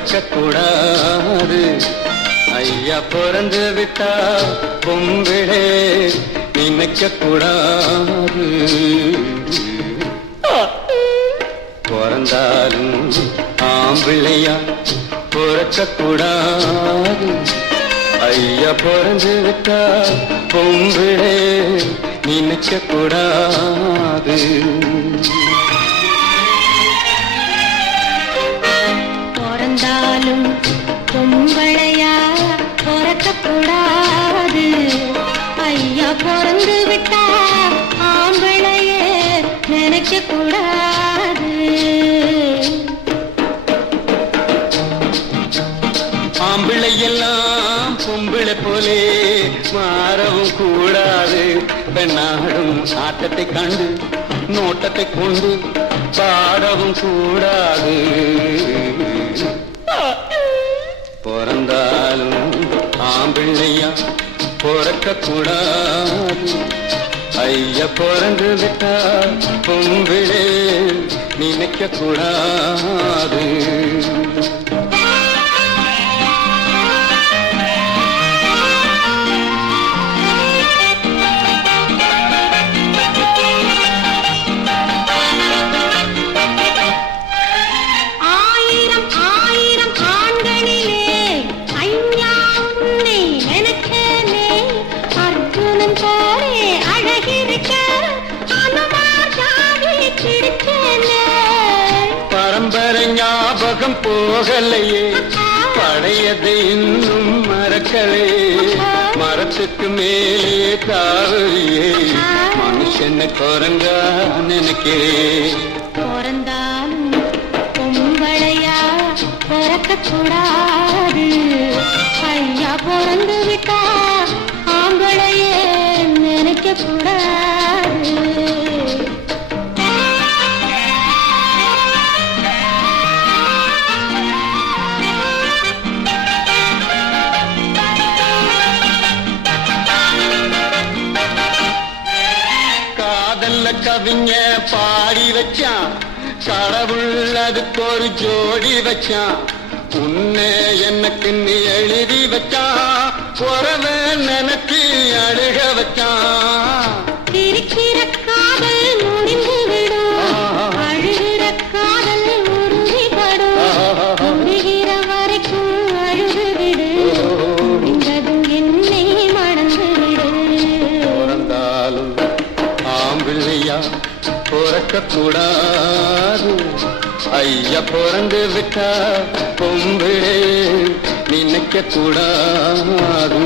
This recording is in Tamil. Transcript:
பிறக்க கூடாது. ஐயா பிறந்து விட்டா பொம்பிளே நினைக்க கூடாது. பிறந்தாலும் ஆம்பிள்ளையா பிறக்க கூடாது. ஐயா பிறந்து விட்டா பொம்பிளே நினைக்க கூடாது. பிறந்தாலும் பொம்பளையா பிறக்க கூடாது. ஐயா பிறந்து விட்டா ஆம்பளையே நினைக்க கூடாது. ஆம்பிள்ளை எல்லாம் பொம்பிளை போலே மாறவும் கூடாது. பெண்ணாடும் ஆட்டத்தை கண்டு நோட்டத்தை கொண்டு பாடவும் கூடாது. பிறந்தாலும் ஆம்பிள்ளையா பிறக்க கூடாது. ஐயா பிறந்து விட்டா பொம்பிளே நினைக்க கூடாது. பரம்பரை ஞாபகம் போகலையே, பழையதை இன்னும் மறக்கலையே. மரத்துக்கு மேலே தாவறியே மனுஷன குரங்கா நினைக்கே. பிறந்தாலும் பொம்பளையா பிறக்க கூடாது. ஐயா பிறந்து விட்டா ஆம்பளையே நினைக்க கூடாது. கவிஞ பாடி வச்சான், கடவுள் அதுக்கு ஒரு ஜோடி வச்சான். உன்னை எனக்கு நீ எழுதி வச்சான், குறவ நினைச்சு அழுக வச்சான். இருக்கிற காதல் முடிந்து விடும், அழுகிற காதல் உறுதிப்படும். முடிகிற வரைக்கும் அழுது விடு, முடிந்ததும் என்னை மணந்து விடு. பிறந்தாலும் ஆம்பிள்ளையா பிறக்க கூடாது. ஐயா பிறந்து விட்டா பொம்பிளே நினைக்க கூடாது.